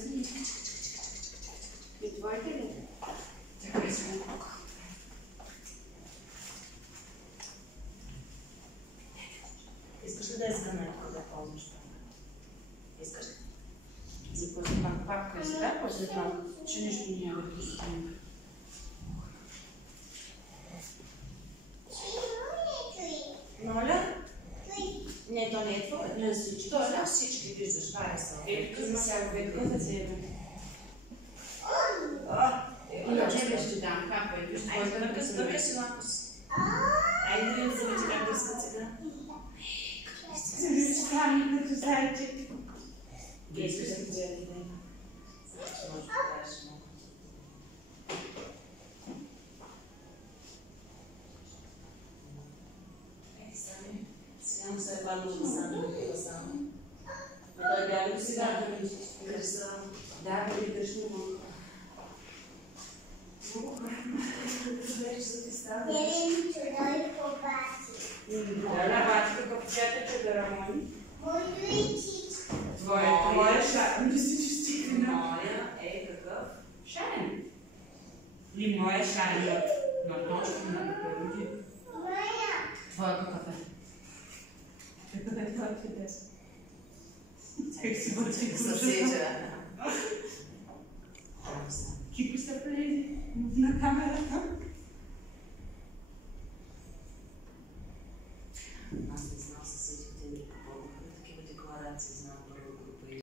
си. И твоите ли? Така си го пука. Искаш ли да изгънете, да ползваш това? Искаш ли? Започва пак красота, после това, че нищо няма да постигне. Моля? Не, то не е твое. Не, всички. То е на всички, виждаш, това е само. Ето, за сега ведко за себе. И на тебе ще дам, как бе? Айде, дърка си малко си. Айде да видим зъбите как да искат сега. Стани като зайчек. Искаш да ти взели да има. Значи може да кажеш много. Сега му се е падало на само, да само. Но той бяга до сега да ми кръса. Да, бе, държи много. Много храна. Вече за ти става. Да, бати, како почетете да рамони. Твоя шарен. Мисля, че стигна. Моя е какъв? Шарен. Ли моя шарен на точка на пеперуди. Твоя какъв е? Какъв е твоя чудес? Как си бъде? Съседа. Кико се влезе на камерата.